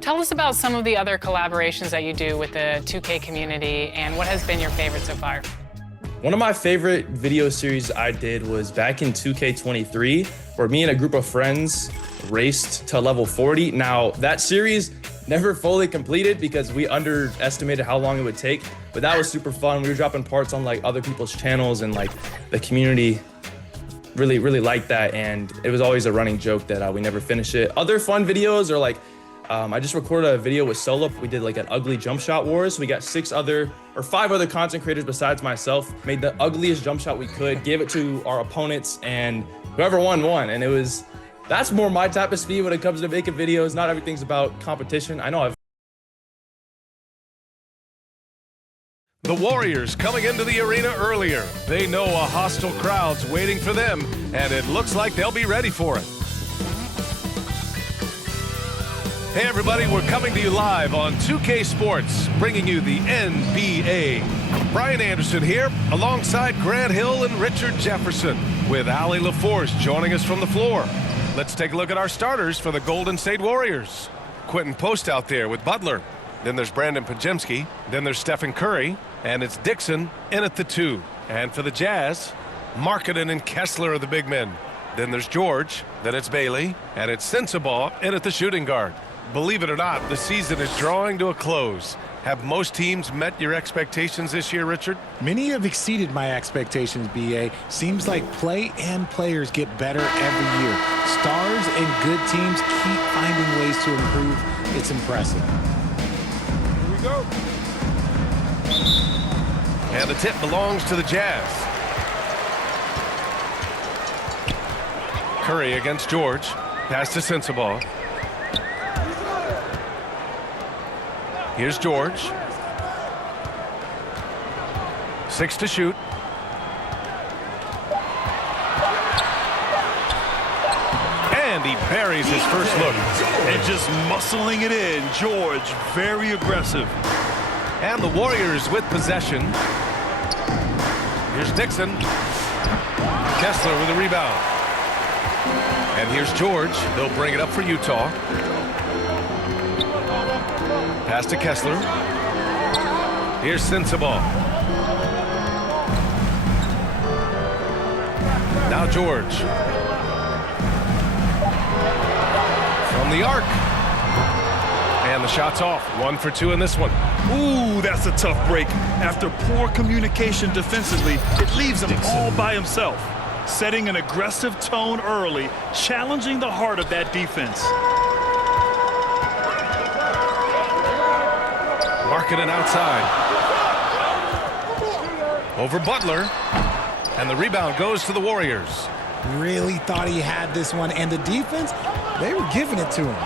Tell us about some of the other collaborations that you do with the 2K community and what has been your favorite so far. One of my favorite video series I did was back in 2K23, where me and a group of friends raced to level 40. Now, that series never fully completed because we underestimated how long it would take, but that was super fun. We were dropping parts on like other people's channels, and like the community really liked that, and it was always a running joke that we never finished it. Other fun videos are like, I just recorded a video with Solo. We did like an ugly jump shot wars. We got 5 other content creators besides myself, made the ugliest jump shot we could, gave it to our opponents, and whoever won. And that's more my type of speed when it comes to making videos. Not everything's about competition. I know The Warriors coming into the arena earlier. They know a hostile crowd's waiting for them, and it looks like they'll be ready for it. Hey everybody, we're coming to you live on 2K Sports, bringing you the NBA. Brian Anderson here, alongside Grant Hill and Richard Jefferson, with Ali LaForce joining us from the floor. Let's take a look at our starters for the Golden State Warriors. Quentin Post out there with Butler. Then there's Brandon Pajemski. Then there's Stephen Curry. And it's Dixon in at the 2. And for the Jazz, Markkanen and Kessler are the big men. Then there's George. Then it's Bailey. And it's Sensabaugh in at the shooting guard. Believe it or not, the season is drawing to a close. Have most teams met your expectations this year, Richard? Many have exceeded my expectations, B.A. Seems like play and players get better every year. Stars and good teams keep finding ways to improve. It's impressive. Here we go. And the tip belongs to the Jazz. Curry against George. Pass to Sensabaugh. Here's George. 6 to shoot. And he buries his first look. And just muscling it in, George, very aggressive. And the Warriors with possession. Here's Dixon. Kessler with a rebound. And here's George. They'll bring it up for Utah. Pass to Kessler. Here's Sensabaugh. Now George. From the arc. And the shot's off. 1 for 2 in this one. Ooh, that's a tough break. After poor communication defensively, it leaves him all by himself. Setting an aggressive tone early, challenging the heart of that defense. Markkanen outside. Over Butler. And the rebound goes to the Warriors. Really thought he had this one, and the defense, they were giving it to him.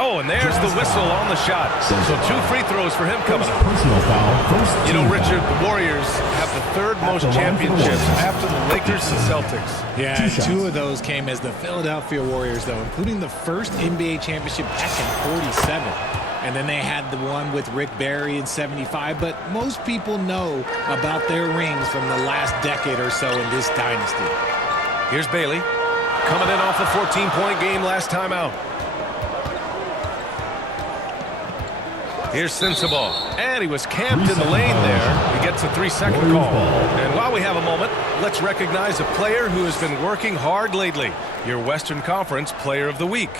Oh, and there's the whistle on the shot. So 2 free throws for him coming up. You know, Richard, the Warriors have the 3rd most championships after the Lakers and Celtics. Yeah, and 2 of those came as the Philadelphia Warriors, though, including the first NBA championship back in '47. And then they had the one with Rick Barry in '75. But most people know about their rings from the last decade or so in this dynasty. Here's Bailey. Coming in off a 14-point game last time out. Here's Sensabaugh. And he was camped in the lane there. He gets a 3-second call. And while we have a moment, let's recognize a player who has been working hard lately. Your Western Conference Player of the Week.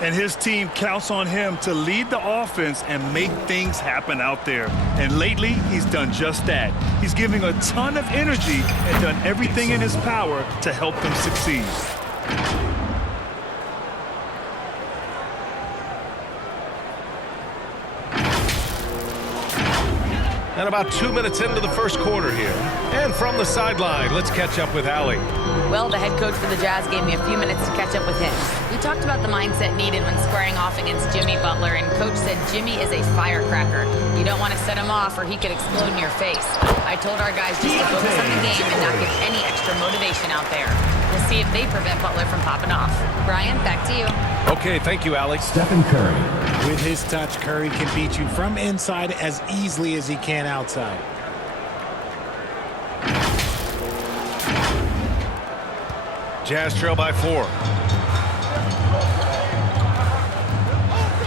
And his team counts on him to lead the offense and make things happen out there. And lately, he's done just that. He's giving a ton of energy and done everything in his power to help them succeed. And about 2 minutes into the first quarter here. And from the sideline, let's catch up with Ali. Well, the head coach for the Jazz gave me a few minutes to catch up with him. We talked about the mindset needed when squaring off against Jimmy Butler, and Coach said Jimmy is a firecracker. You don't want to set him off or he could explode in your face. I told our guys just to focus on the game and not give any extra motivation out there. We'll see if they prevent Butler from popping off. Brian, back to you. Okay, thank you, Alex. Stephen Curry. With his touch, Curry can beat you from inside as easily as he can outside. Jazz trail by 4.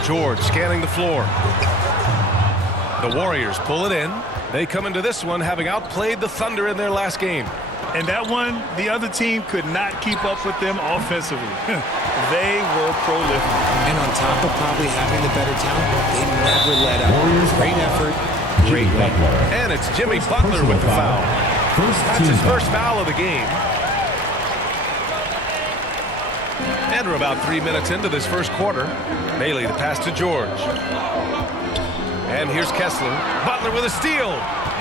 George scanning the floor. The Warriors pull it in. They come into this one having outplayed the Thunder in their last game. And that one, the other team could not keep up with them offensively. They were prolific. And on top of probably having the better talent, they never let up. Great effort, great win. And it's Jimmy Butler with the foul. That's his first foul of the game. And we're about 3 minutes into this first quarter. Bailey, the pass to George. And here's Kessler. Butler with a steal.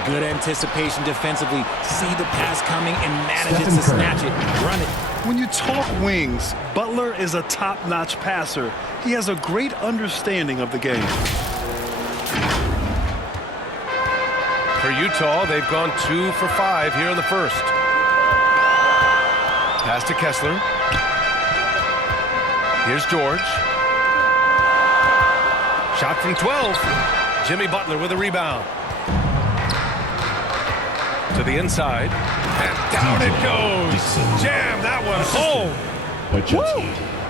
Good anticipation defensively. See the pass coming and manages to snatch it. Run it. When you talk wings, Butler is a top-notch passer. He has a great understanding of the game. For Utah, they've gone 2 for 5 here in the first. Pass to Kessler. Here's George. Shot from 12. Jimmy Butler with a rebound. To the inside. And down it goes. Jam that one home. Woo!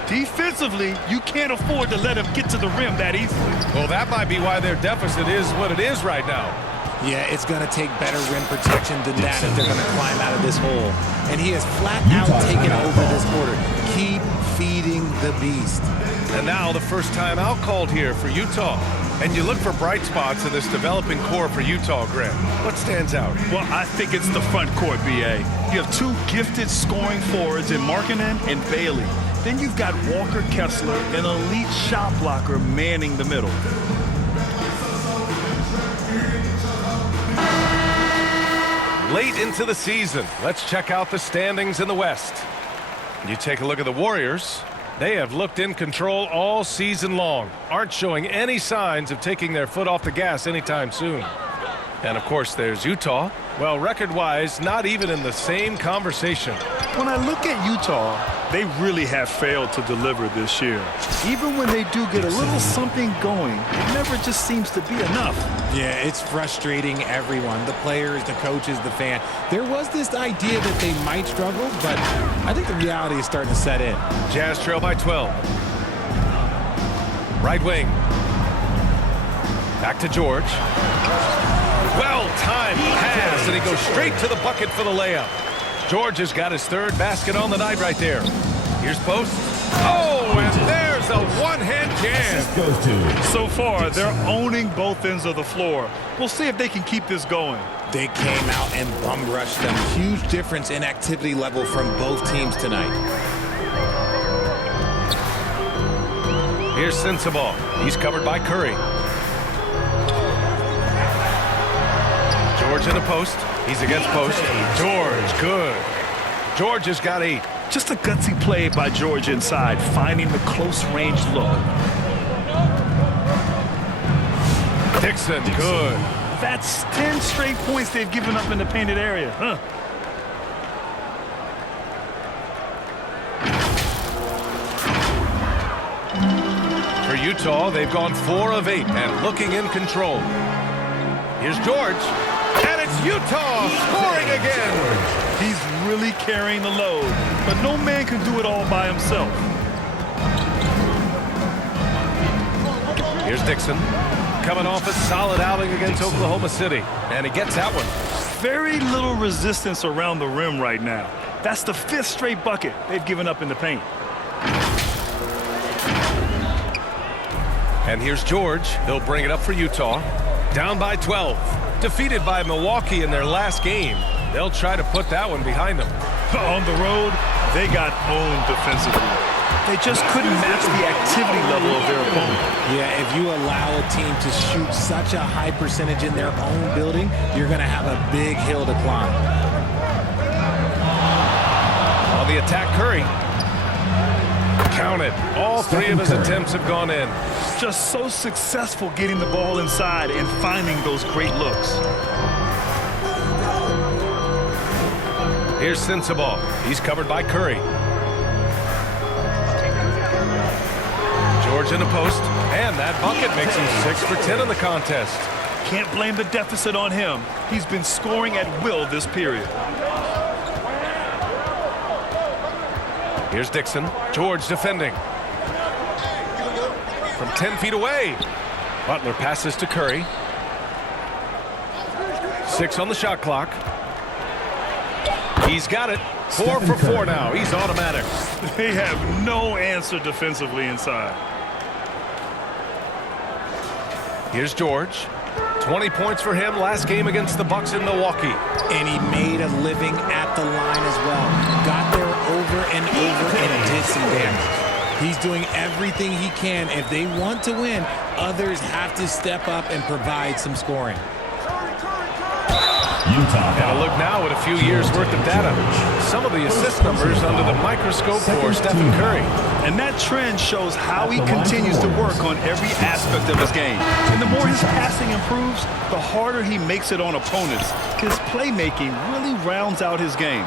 Defensively, you can't afford to let him get to the rim that easily. Well, that might be why their deficit is what it is right now. Yeah, it's going to take better rim protection than that if they're going to climb out of this hole. And he has flat out taken over this quarter. Keep feeding the beast. And now the first timeout called here for Utah. And you look for bright spots in this developing core for Utah, Grant. What stands out? Well, I think it's the front court, B.A. You have two gifted scoring forwards in Markkanen and Bailey. Then you've got Walker Kessler, an elite shot blocker, manning the middle. Late into the season, let's check out the standings in the West. You take a look at the Warriors. They have looked in control all season long, aren't showing any signs of taking their foot off the gas anytime soon. And of course, there's Utah. Well, record-wise, not even in the same conversation. When I look at Utah, they really have failed to deliver this year. Even when they do get a little something going, it never just seems to be enough. Yeah, it's frustrating everyone, the players, the coaches, the fan. There was this idea that they might struggle, but I think the reality is starting to set in. Jazz trail by 12. Right wing. Back to George. Well-timed pass, and he goes straight to the bucket for the layup. George has got his third basket on the night right there. Here's post. Oh, and there's a one-hand jam. So far, they're owning both ends of the floor. We'll see if they can keep this going. They came out and bum rushed them. Huge difference in activity level from both teams tonight. Here's Sensabaugh. He's covered by Curry. George in the post. He's against post. George, good. George has got 8. Just a gutsy play by George inside, finding the close-range look. Dixon, good. That's 10 straight points they've given up in the painted area. For Utah, they've gone 4 of 8 and looking in control. Here's George. And it's Utah scoring again. He's really carrying the load, but no man can do it all by himself. Here's Dixon, coming off a solid outing against Oklahoma City, and he gets that one. Very little resistance around the rim right now. That's the 5th straight bucket they've given up in the paint. And here's George. He'll bring it up for Utah. Down by 12. Defeated by Milwaukee in their last game. They'll try to put that one behind them. On the road, they got owned defensively. They just couldn't match the activity level of their opponent. Yeah, if you allow a team to shoot such a high percentage in their own building, you're going to have a big hill to climb. On the attack, Curry. Count it. All 3 of his attempts have gone in. Just so successful getting the ball inside and finding those great looks. Here's Sensabaugh. He's covered by Curry. George in the post. And that bucket makes him 6 for 10 in the contest. Can't blame the deficit on him. He's been scoring at will this period. Here's Dixon. George defending. from 10 feet away. Butler passes to Curry. 6 on the shot clock. He's got it. 4 for 4 now. He's automatic. They have no answer defensively inside. Here's George. 20 points for him last game against the Bucks in Milwaukee. And he made a living at the line as well. Got there over and over and did some damage. He's doing everything he can. If they want to win, others have to step up and provide some scoring. And a look now at a few years worth of data. Some of the assist numbers under the microscope for Stephen Curry. And that trend shows how he continues to work on every aspect of his game. And the more his passing improves, the harder he makes it on opponents. His playmaking really rounds out his game.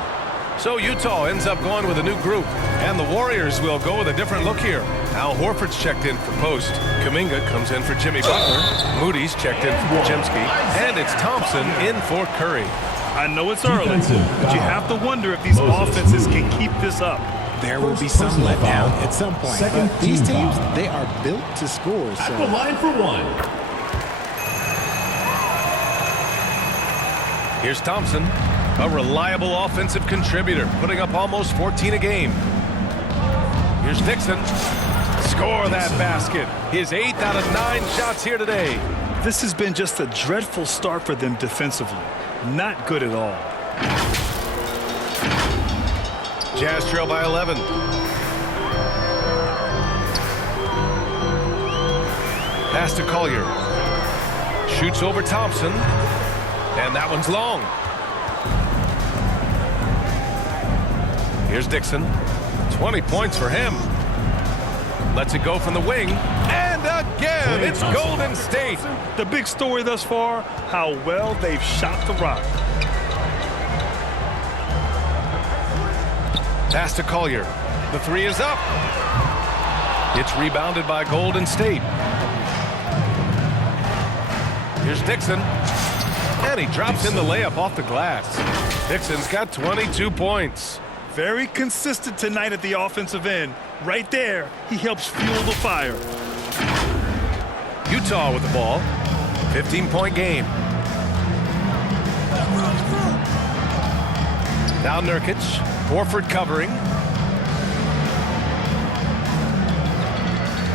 So Utah ends up going with a new group, and the Warriors will go with a different look here. Al Horford's checked in for Post. Kuminga comes in for Jimmy Butler. Moody's checked in for Jimsky. And it's Thompson in for Curry. I know it's early, but you have to wonder if these offenses can keep this up. There will be some letdown at some point. But these teams, they are built to score. So. At the line for 1. Here's Thompson, a reliable offensive contributor, putting up almost 14 a game. Here's Dixon. Score that basket. His 8th out of 9 shots here today. This has been just a dreadful start for them defensively. Not good at all. Jazz trail by 11. Pass to Collier. Shoots over Thompson. And that one's long. Here's Dixon. 20 points for him. Lets it go from the wing. And again, it's Golden State. The big story thus far, how well they've shot the rock. Pass to Collier. The 3 is up. It's rebounded by Golden State. Here's Dixon. And he drops in the layup off the glass. Dixon's got 22 points. Very consistent tonight at the offensive end. Right there, he helps fuel the fire. Utah with the ball. 15-point game. Now Nurkic. Horford covering.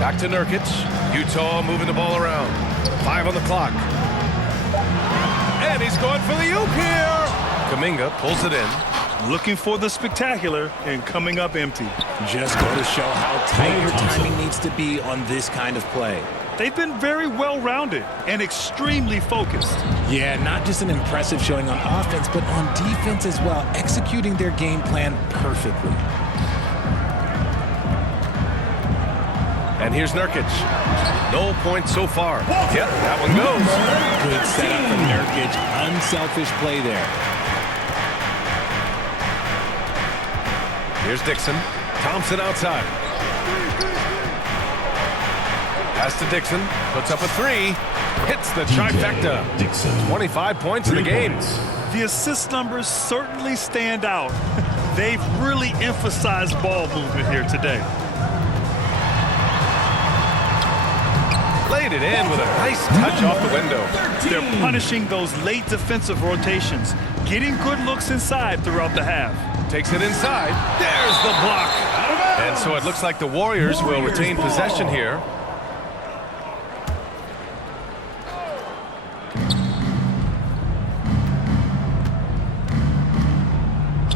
Back to Nurkic. Utah moving the ball around. 5 on the clock. And he's going for the oop here. Kuminga pulls it in. Looking for the spectacular and coming up empty. Just go to show how tight your timing needs to be on this kind of play. They've been very well-rounded and extremely focused. Yeah, not just an impressive showing on offense, but on defense as well, executing their game plan perfectly. And here's Nurkic. No points so far. Yep, that one goes. Good setup from Nurkic. Unselfish play there. Here's Dixon. Thompson outside. Pass to Dixon. Puts up a 3. Hits the trifecta. Dixon. 25 points in the game. The assist numbers certainly stand out. They've really emphasized ball movement here today. Laid it in with a nice touch off the window. They're punishing those late defensive rotations, getting good looks inside throughout the half. Takes it inside. There's the block. And so it looks like the Warriors will retain possession here.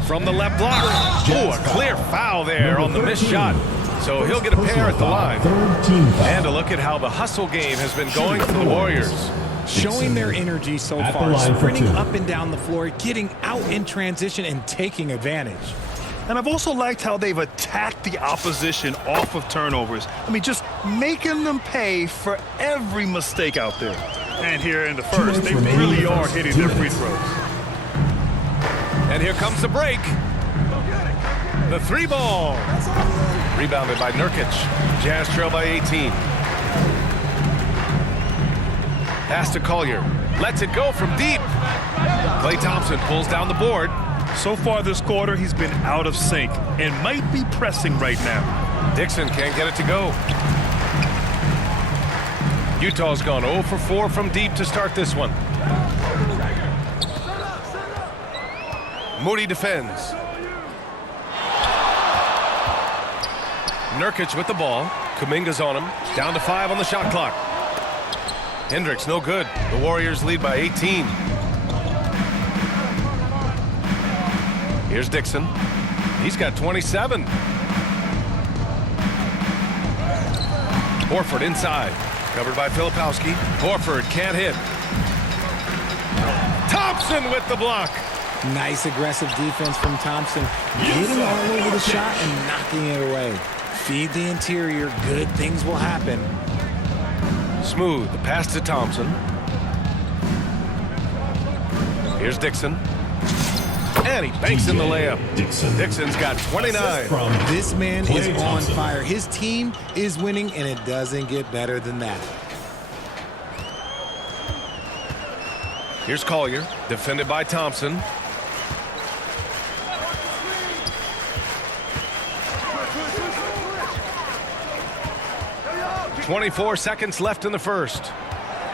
From the left block. Oh, a clear foul there on the missed shot. So he'll get a pair at the line. And a look at how the hustle game has been going for the Warriors. Showing their energy so far, sprinting up and down the floor, getting out in transition and taking advantage. And I've also liked how they've attacked the opposition off of turnovers. I mean, just making them pay for every mistake out there. And here in the first, they really are hitting their free throws. And here comes the break. The 3 ball. Rebounded by Nurkic. Jazz trail by 18. Pass to Collier. Lets it go from deep. Klay Thompson pulls down the board. So far this quarter, he's been out of sync and might be pressing right now. Dixon can't get it to go. Utah's gone 0 for 4 from deep to start this one. Moody defends. Nurkic with the ball. Kuminga's on him. Down to 5 on the shot clock. Hendricks no good. The Warriors lead by 18. Here's Dixon. He's got 27. Horford inside. Covered by Filipowski. Horford can't hit. Thompson with the block. Nice aggressive defense from Thompson. Getting all over the shot and knocking it away. Feed the interior. Good things will happen. Smooth. The pass to Thompson. Here's Dixon. And he banks in the layup. Dixon's got 29. This man is on fire. His team is winning, and it doesn't get better than that. Here's Collier, defended by Thompson. "24 seconds left in the first.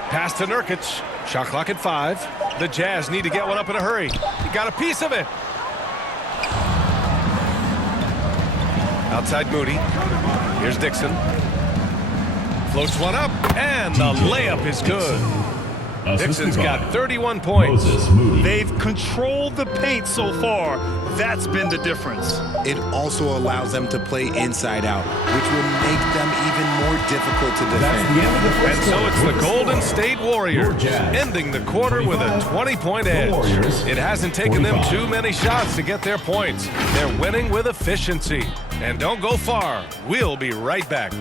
Pass to Nurkic. Shot clock at 5. The Jazz need to get one up in a hurry. He got a piece of it. Outside Moody. Here's Dixon. Floats one up, and the layup is good. Dixon's got 31 points. They've controlled the paint so far. That's been the difference. It also allows them to play inside out, which will make them even more difficult to defend. And so it's the Golden State Warriors ending the quarter with a 20-point edge. It hasn't taken them too many shots to get their points. They're winning with efficiency. And don't go far. We'll be right back.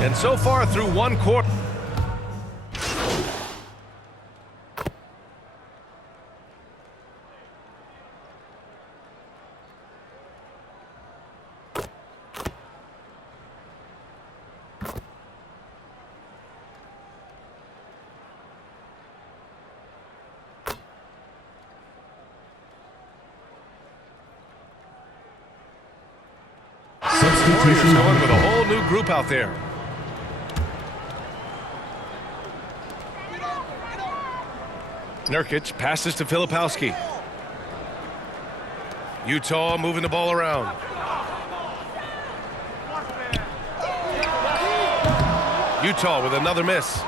And so far through one quarter. Warriors going with a whole new group out there. Nurkic passes to Filipowski. Utah moving the ball around. Utah with another miss.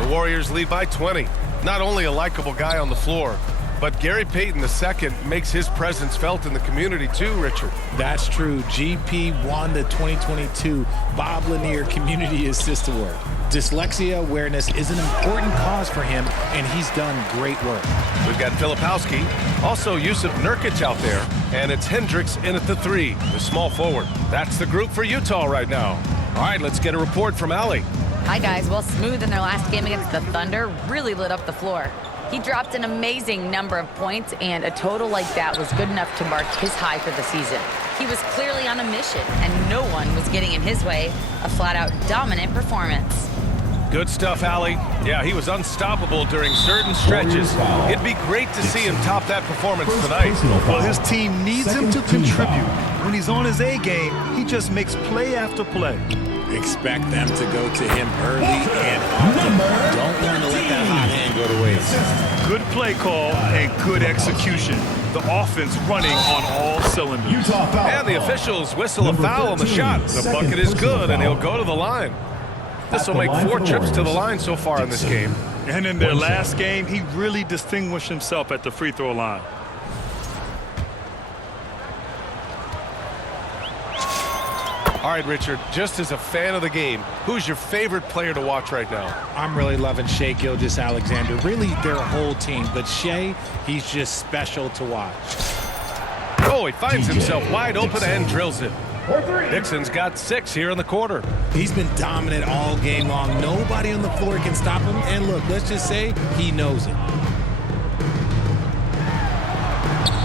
The Warriors lead by 20. Not only a likable guy on the floor, but Gary Payton II makes his presence felt in the community too, Richard. That's true. GP won the 2022 Bob Lanier Community Assist Award. Dyslexia awareness is an important cause for him, and he's done great work. We've got Filipowski, also Yusuf Nurkic out there, and it's Hendricks in at the 3, the small forward. That's the group for Utah right now. All right, let's get a report from Allie. Hi, guys. Well, Smooth in their last game against the Thunder really lit up the floor. He dropped an amazing number of points, and a total like that was good enough to mark his high for the season. He was clearly on a mission, and no one was getting in his way. A flat-out dominant performance. Good stuff, Allie. Yeah, he was unstoppable during certain stretches. It'd be great to see him top that performance tonight. Well, his team needs him to contribute. When he's on his A game, he just makes play after play. Expect them to go to him early and often. Don't want to let that hot hand go to waste. Good play call and good execution. The offense running on all cylinders. And the officials whistle a foul on the shot. The bucket is good, and he'll go to the line. This will make 4 trips to the line so far in this game. And in their last game, he really distinguished himself at the free throw line. All right, Richard, just as a fan of the game, who's your favorite player to watch right now? I'm really loving Shai Gilgeous-Alexander. Really, their whole team. But Shai, he's just special to watch. Oh, he finds himself wide open and drills it. Dixon's got 6 here in the quarter. He's been dominant all game long. Nobody on the floor can stop him. And look, let's just say he knows it.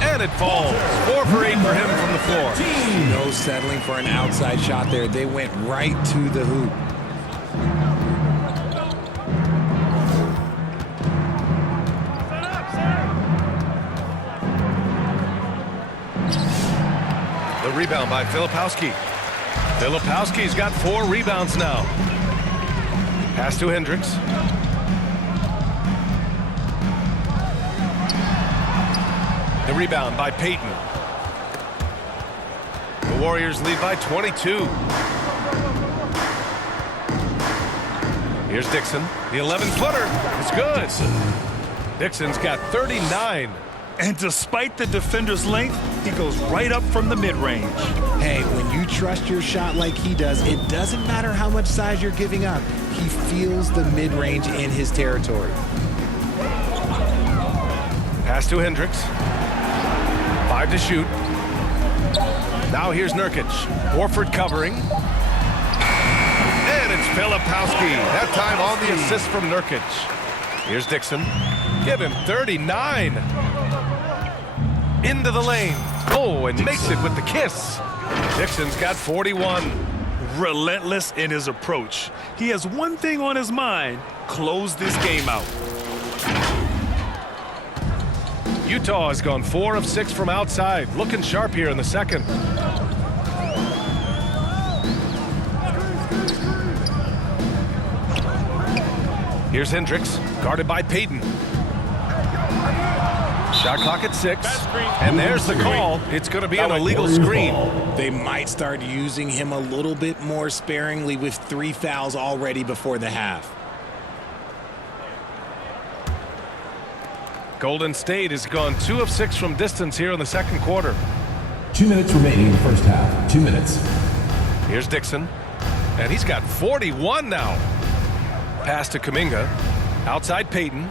And it falls. 4 for 8 for him from the floor. No settling for an outside shot there. They went right to the hoop. The rebound by Filipowski. Filipowski's got 4 rebounds now. Pass to Hendricks. The rebound by Payton. The Warriors lead by 22. Here's Dixon. The 11-footer is good. Dixon's got 39. And despite the defender's length, he goes right up from the mid-range. Hey, when you trust your shot like he does, it doesn't matter how much size you're giving up. He feels the mid-range in his territory. Pass to Hendricks. 5 to shoot. Now here's Nurkic. Horford covering. And it's Filipowski. That time on the assist from Nurkic. Here's Dixon. Give him 39. Into the lane. Oh, and makes it with the kiss. Dixon's got 41. Relentless in his approach. He has one thing on his mind: close this game out. Utah has gone 4 of 6 from outside. Looking sharp here in the second. Here's Hendricks, guarded by Payton. Shot clock at 6, and there's the call. It's going to be an illegal screen. They might start using him a little bit more sparingly with 3 fouls already before the half. Golden State has gone 2 of 6 from distance here in the second quarter. 2 minutes remaining in the first half. 2 minutes. Here's Dixon, and he's got 41 now. Pass to Kuminga, outside Payton.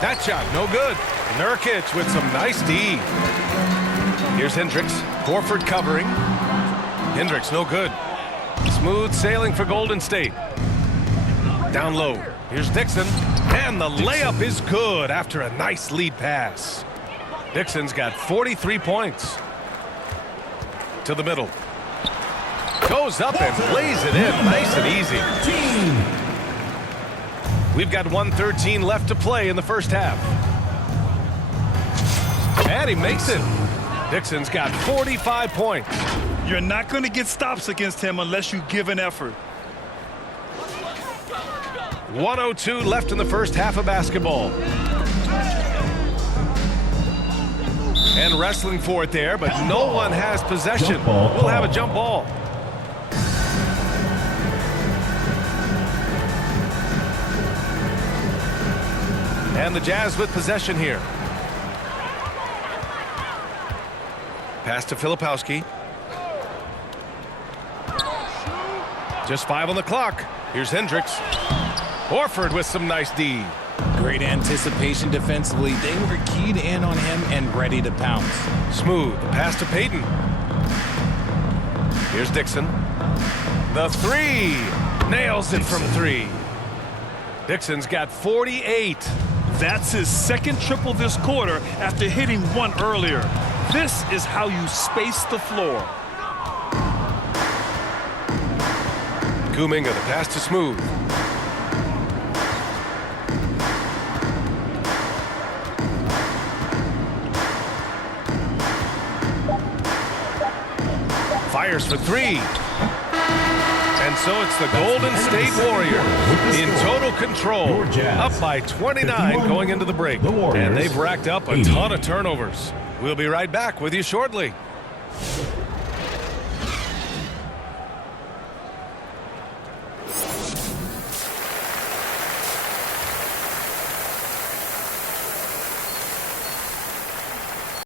That shot, no good. Nurkic with some nice D. Here's Hendricks. Horford covering. Hendricks, no good. Smooth sailing for Golden State. Down low. Here's Dixon. And the layup is good after a nice lead pass. Dixon's got 43 points. To the middle. Goes up and lays it in. Nice and easy. We've got 1:13 left to play in the first half. And he makes it. Dixon's got 45 points. You're not going to get stops against him unless you give an effort. 1:02 left in the first half of basketball. And wrestling for it there, but no one has possession. We'll have a jump ball. And the Jazz with possession here. Pass to Filipowski. Just 5 on the clock. Here's Hendricks. Horford with some nice D. Great anticipation defensively. They were keyed in on him and ready to pounce. Smooth. Pass to Payton. Here's Dixon. The 3. Nails it from 3. Dixon's got 48. That's his second triple this quarter after hitting 1 earlier. This is how you space the floor. Kuminga, the pass to Smooth. Fires for 3. And so it's the Golden State Warriors in total control, up by 29 going into the break. And they've racked up a ton of turnovers. We'll be right back with you shortly.